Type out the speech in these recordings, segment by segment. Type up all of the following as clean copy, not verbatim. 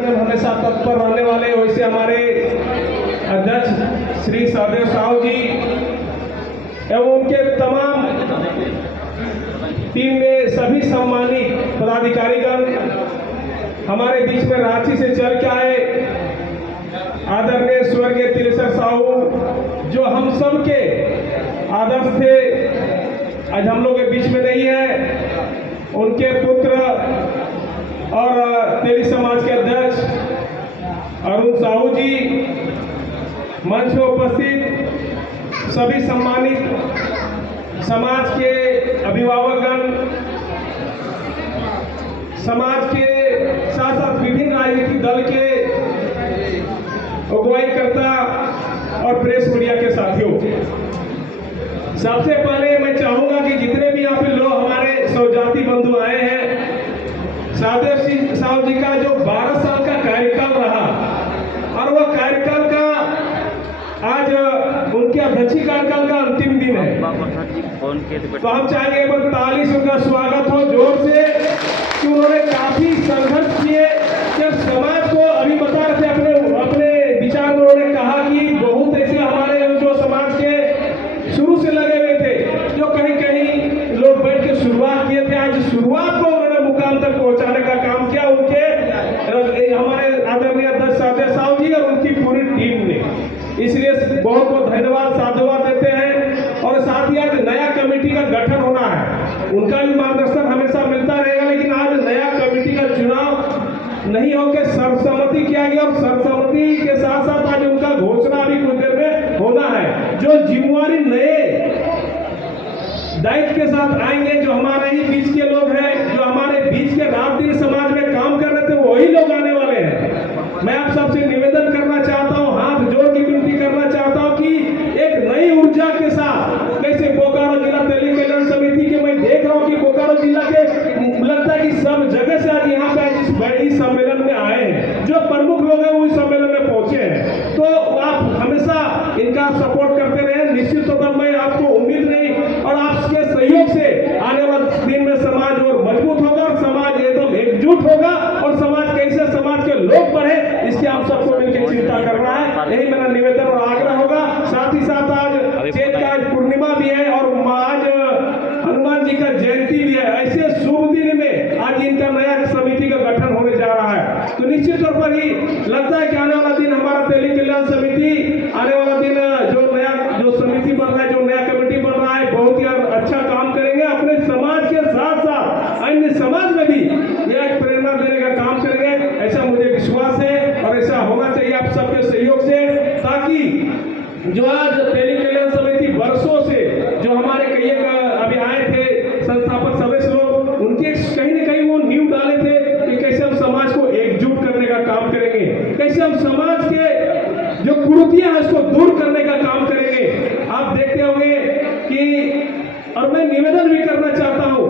हमेशा तत्पर रहने वाले वैसे हमारे अध्यक्ष श्री सहदेव साहू जी एवं उनके तमाम टीम में सभी सम्मानित पदाधिकारीगण हमारे बीच में रांची से चल के आए आदरणीय स्वर्गीय तिलेश्वर साहू जो हम सब के आदर्श थे, आज हम लोग के बीच में नहीं है। उनके पुत्र और तेली समाज के अध्यक्ष अरुण साहू जी, मंच में उपस्थित सभी सम्मानित समाज के अभिभावकगण, समाज के साथ साथ विभिन्न राजनीतिक दल के अगुवाईकर्ता और प्रेस मीडिया के साथियों, सबसे पहले मैं चाहूंगा कि जितने भी यहाँ पे लोग हमारे सौजाती बंधु आए हैं, सहदेव साहू जी का जो 12 साल का कार्यकाल रहा और वह कार्यकाल का आज उनके अध्यक्षीय कार्यकाल का अंतिम दिन है, तो हम चाहेंगे एक बार ताली से उनका स्वागत हो जोर से कि उन्होंने काफी संघर्ष किए। जब समाज को अभी बता रहे थे अपने विचार में, उन्होंने कहा कि बहुत ऐसे हमारे जो समाज के शुरू से लगे हुए थे, जो कहीं कहीं लोग बैठ के शुरुआत किए थे, आज शुरुआत को उन्होंने मुकाम तक पहुंचाने का काम किया उनके हमारे आदरणीय अध्यक्ष सहदेव साहू जी और उनकी पूरी टीम ने। इसलिए बहुत बहुत धन्यवाद साधुवाद देते हैं। और साथ ही आज नया कमेटी का गठन होना है, उनका भी मार्गदर्शन हमेशा मिलता रहेगा, लेकिन आज नया कमेटी का चुनाव नहीं होकर सर्वसम्मति किया गया और सर्वसम्मति के साथ साथ आज उनका घोषणा भी कुछ देर में होना है। जो जिम्मेवारी नए दायित्व के साथ आएंगे, जो हमारे ही बीच के लोग हैं, जो हमारे बीच के रात दिन समाज में काम कर रहे थे, वही लोग आने वाले हैं। मैं आप सबसे निवेदन करना चाहता हूं, हाथ जोड़ की विनती करना चाहता हूं कि एक नई ऊर्जा के साथ कैसे बोकारो जिला तेली कल्याण समिति के मैं देख रहा हूं कि बोकारो जिला के लगता है कि सब जगह से आज यहाँ पे इस बड़ी सम्मेलन में आए हैं, जो प्रमुख लोग हैं वो इस सम्मेलन में पहुंचे हैं। तो आप हमेशा इनका सपोर्ट करते रहे। निश्चित तौर पर मैं आपको उम्मीद नहीं और आपके सहयोग से आने वाले दिन में समाज और मजबूत होगा और समाज एकदम एकजुट होगा और समाज कैसे समाज के लोग बढ़े इसकी आप सबको मिलकर चिंता करना है, यही मेरा निवेदन और आग्रह होगा। साथ ही साथ आज चैत का पूर्णिमा भी है और आज हनुमान जी का जयंती भी है। ऐसे शुभ दिन में आज इनका नया समिति का गठन होने जा रहा है, तो निश्चित तौर पर ही लगता है कि आने वाला दिन हमारा तेली कल्याण समिति, आने वाला दिन जो समिति बन रहा है, जो नया कमेटी बन रहा है, बहुत ही अच्छा काम करेंगे। अपने समाज के साथ साथ अन्य समाज में भी यह एक प्रेरणा देने का काम करेंगे, ऐसा मुझे विश्वास है और ऐसा होना चाहिए आप सबके सहयोग से, ताकि जो आज तेली कल्याण समिति वर्षों से जो हमारे कई अभी आए थे संस्थापक सदस्य लोग, उनके कहीं न कहीं वो नींव डाले थे कि कैसे हम समाज को एकजुट करने का काम करेंगे, कैसे हम समाज के जो कुरीतियां हैं उसको दूर करने का काम करेंगे। आप देखते होंगे कि, और मैं निवेदन भी करना चाहता हूं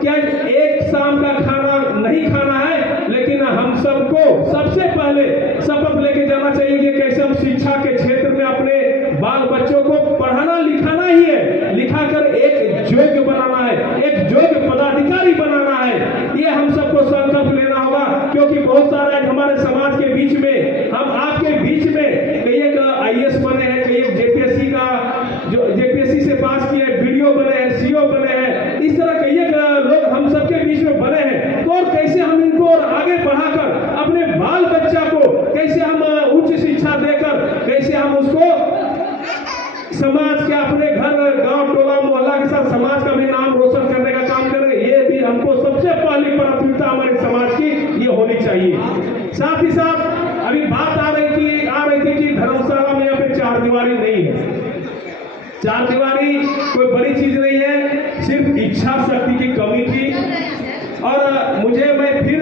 कि आज एक शाम का खाना नहीं खाना है, लेकिन हम सबको सबसे पहले शपथ लेके जाना चाहिए कि कैसे हम शिक्षा के क्षेत्र में अपने बाल बच्चों को पढ़ाना लिखाना ही है, लिखाकर एक योग्य बनाना है, एक योग्य पदाधिकारी बनाना है। ये हम सबको संकल्प लेना होगा, क्योंकि बहुत सारे आज हमारे समाज के बीच में, हम आपके बीच में कई एक IAS बने हैं, कई एक जेपीएससी का जो जेपीएससी से पास किए, बीडीओ बने हैं, सीओ बने हैं, इस तरह कई एक लोग हम सबके बीच में बने हैं। तो और कैसे हम इनको और आगे बढ़ाकर अपने बाल बच्चा को कैसे हम उच्च शिक्षा देकर कैसे हम उसको समाज के अपने घर गांव टोला मोहल्ला के साथ समाज का भी नाम रोशन करने का काम करें, ये भी हमको सबसे पहली प्राथमिकता हमारे समाज की ये होनी चाहिए। साथ ही साथ अभी बात आ रही थी कि धर्मशाला में यहाँ पे 4 दीवारी नहीं है। 4 दीवारी कोई बड़ी चीज नहीं है, सिर्फ इच्छा शक्ति की कमी थी। और मैं फिर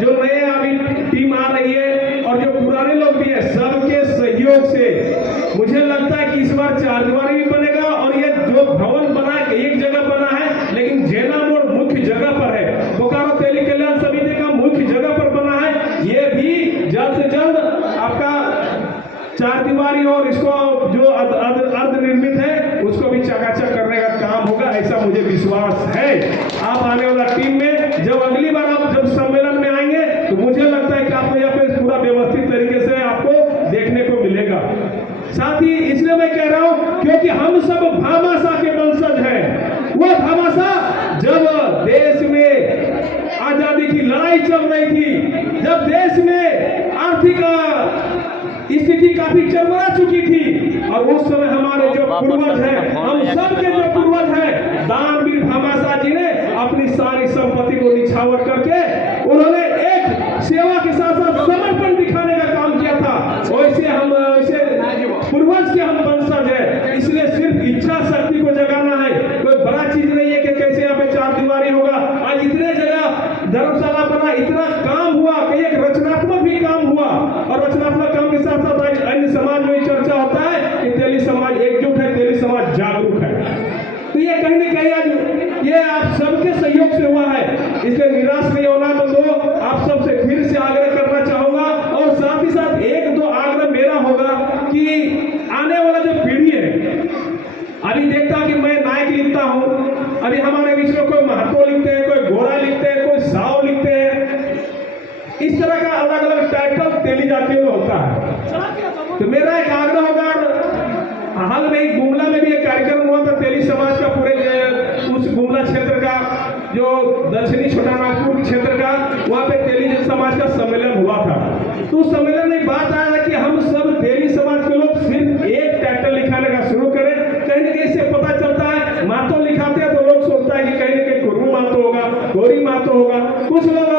जो नए अभी टीम आ रही है और जो पुराने लोग भी हैं, सबके सहयोग से मुझे लगता है कि इस बार 4 दीवारी भी बनेगा। और ये जो भवन बना है एक जगह बना है, लेकिन जेना मोड़ मुख्य जगह पर है, बोकारो तेली कल्याण समिति का मुख्य जगह पर बना है। ये भी जल्द से जल्द आपका 4 दीवारी और इसको जो अर्ध निर्मित है उसको भी चकाचक करने का काम होगा, ऐसा मुझे विश्वास है। आप आने वाला टीम में जब अगली बार आप जब सम्मेलन में आएंगे तो मुझे लगता है कि आपको यहाँ पे देश में आर्थिक स्थिति काफी चरमरा चुकी थी और उस समय हमारे जो पूर्वज हैं, हम सब के जो पूर्वज हैं, दानवीर भामाशाह जी ने अपनी सारी संपत्ति को निछावर करके उन्होंने एक सेवा के साथ साथ समर्पण दिखाने का काम किया था। वैसे पूर्वज के हम वंशज हैं, इसलिए सिर्फ इच्छा शक्ति को जगाना है, कोई बड़ा चीज नहीं है कि कैसे यहाँ पे चार दीवारी होगा। आज इतने जगह धर्मशाला बना, इतना काम हुआ कि एक रचनात्मक भी काम हुआ और रचनात्मक काम के साथ साथ आज अन्य समाज में चर्चा होता है कि तेली समाज एकजुट है, तेली समाज जागरूक है। तो ये कहीं न कहीं आज ये आप सबके सहयोग से हुआ है, इसलिए निराश नहीं होना। तो आप सबसे फिर से आग्रह करना चाहूंगा और साथ ही साथ एक दो आग्रह मेरा होगा कि आने वाला जो पीढ़ी है, अभी देखता कि मैं नायक लिखता हूँ, अभी हमारे बीच में कोई महतो लिखते हैं, कोई गोरा लिखते हैं, कोई साव लिखते हैं, इस तरह का अलग अलग टाइटल तेली जातियों में होता है। तो मेरा एक आग्रह होगा, हाल में ही गुमला में भी एक कार्यक्रम हुआ था तेली समाज का, पूरे उस गुमला क्षेत्र का जो दक्षिणी छोटा नागपुर क्षेत्र का, वहाँ पे तेली समाज का सम्मेलन हुआ था। तो उस सम्मेलन में बात आया कि हम सब तेली समाज के लोग सिर्फ एक टाइटल लिखाने का शुरू करें। कहीं न कहीं से पता चलता है, मातो लिखाते हैं तो लोग सोचता है कि कहीं न कहीं कुर्मू मातो होगा, गौरी मातो होगा। कुछ लोग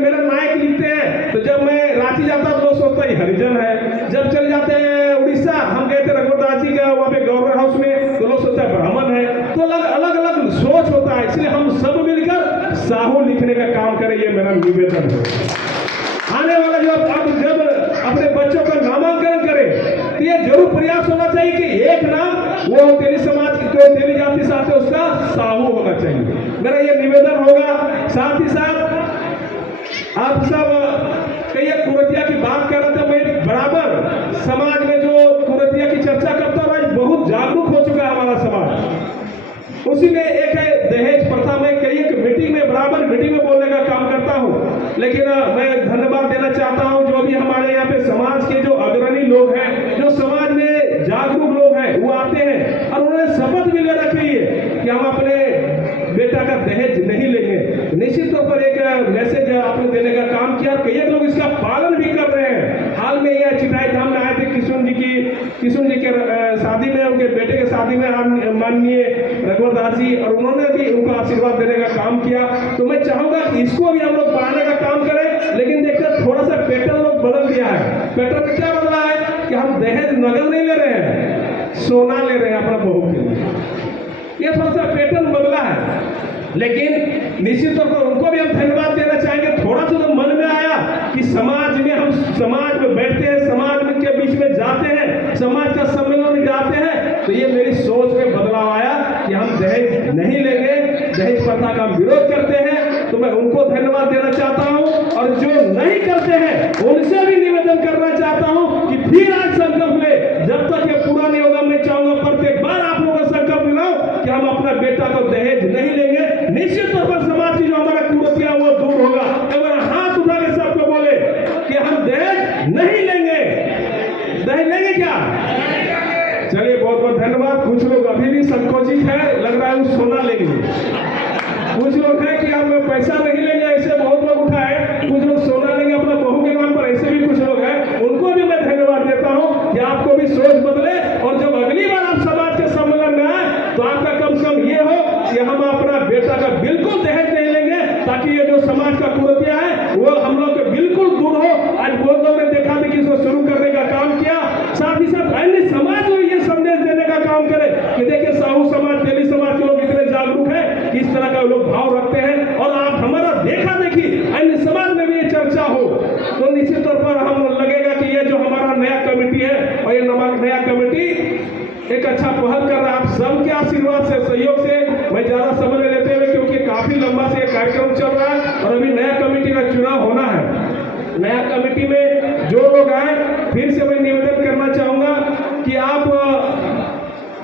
मेरा नायक लिखते हैं, तो जब मैं रांची जाता तो लोग सोचता है हरिजन है। जब चले जाते हैं उड़ीसा, हम गए थे रघुनाथ जी का, वहाँ पे गवर्नर हाउस में, तो लोग सोचता है ब्राह्मण है। तो अलग अलग सोच होता है, इसलिए हम सब मिलकर साहू लिखने का काम करें, ये मेरा निवेदन है। आने वाला जब अपने बच्चों का नामांकन करें तो ये जरूर प्रयास होना चाहिए कि एक नाम वो तेली समाज को, तेली जाति साथ है उसका साहू होना चाहिए, मेरा ये निवेदन होगा। साथ ही साथ आप सब कई कुरीतिया की बात कर रहे थे, मैं बराबर समाज में जो कुरीतिया की चर्चा करता हूँ, आज बहुत जागरूक हो चुका है हमारा समाज। उसी में एक है दहेज प्रथा में, कई एक मीटिंग में, बराबर मीटिंग में बोलने का काम करता हूँ। लेकिन मैं धन्यवाद देना चाहता हूँ जो भी हमारे यहाँ पे समाज के जो अग्रणी लोग हैं, जो समाज में जागरूक लोग हैं, वो आते हैं और उन्होंने शपथ भी ले रखी है कि हम अपने बेटा का दहेज नहीं लेंगे। निश्चित तौर पर एक मैसेज आपने देने का काम किया, कई लोग इसका पालन भी कर रहे हैं। हाल में यह चिटाई धाम में आए थे किशुन जी के शादी में, उनके बेटे के शादी में माननीय रघुनाथ जी, और उन्होंने भी उनको आशीर्वाद देने का काम किया। तो मैं चाहूंगा कि इसको भी हम लोग बढ़ाने का काम करें। लेकिन देखते थोड़ा सा पैटर्न लोग बदल दिया है। पैटर्न में क्या बदला है कि हम दहेज नगद नहीं ले रहे हैं, सोना ले रहे हैं अपना बहू के लिए। ये थोड़ा सा पैटर्न बदला है, लेकिन निश्चित तौर पर उनको भी हम धन्यवाद देना चाहेंगे। थोड़ा सा तो मन में आया कि समाज में हम समाज में बैठते हैं, समाज में के बीच में जाते हैं, समाज का सम्मेलन में जाते हैं, तो ये मेरी सोच में बदलाव आया कि हम दहेज नहीं लेंगे, दहेज प्रथा का विरोध करते हैं। तो मैं उनको धन्यवाद देना चाहता हूं और जो नहीं करते हैं उनसे भी निवेदन करना चाहता हूं कि फिर आज संकल्प ले, जब तक ये पूरा नहीं होगा मैं चाहूंगा प्रत्येक बार आप लोगों का संकल्प मिलाओ कि हम अपना बेटा को दहेज नहीं लेंगे। निश्चित तौर पर समाज की जो हमारा कुरीतियां वो दूर होगा। अगर हाथ उठा के सबको बोले कि हम दहेज नहीं लेंगे, दहेज लेंगे क्या? चलिए बहुत बहुत धन्यवाद। कुछ लोग अभी भी संकोचित है, लग रहा है वो सोना लेंगे। कुछ लोग हैं कि हम पैसा नहीं लेंगे, ऐसे बहुत लोग उठाए। कुछ लोग सोना लेंगे अपना बहू के नाम पर, ऐसे भी कुछ लोग हैं। उनको भी मैं धन्यवाद देता हूं कि आपको भी सोच बदले और जब अगली बार आप समाज के सम्मेलन में आए तो आपका कम से कम ये हो कि हम अपना बेटा का बिल्कुल दहेज नहीं लेंगे, ताकि ये जो समाज का कुरीतिया है वो हम लोग के बिल्कुल दूर हो। आज बहुत लोगों ने देखा भी कि इसको शुरू करने का काम किया। साथ ही साथ अन्य समाज को ये संदेश देने का काम करे कि देखिए साहू समाज, तेली समाज के लोग इतने जागरूक है, इस तरह का लोग भाव रखते हैं और आप हमारा देखा देखी अन्य समाज में भी ये चर्चा हो तो निश्चित तौर पर हम लगेगा कि ये जो हमारा नया कमेटी है और ये नया कमेटी एक अच्छा पहल कर रहा है। आप सबके आशीर्वाद से, सहयोग से, मैं ज्यादा समय नहीं लेते हुए क्योंकि काफी लंबा से कार्यक्रम चल रहा है और अभी नया कमेटी का चुनाव होना है। नया कमेटी में जो लोग आए, फिर से मैं निवेदन करना चाहूंगा कि आप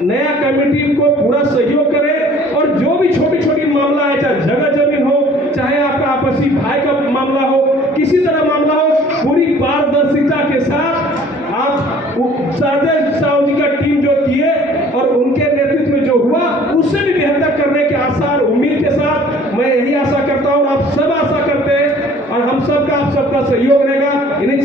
नया कमेटी को पूरा सहयोग करें और जो भी छोटी छोटी मामला है, चाहे जगह जमीन हो, चाहे आपका आपसी भाई का मामला हो, किसी तरह मामला हो, पूरी पारदर्शिता के साथ आप सहदेव साहू जी का टीम जो किए और उनके नेतृत्व में जो हुआ उससे भी बेहतर करने के आशा और उम्मीद के साथ मैं यही आशा करता हूँ, आप सब आशा करते हैं और हम हम सबका आप सबका सहयोग रहेगा। इन्हीं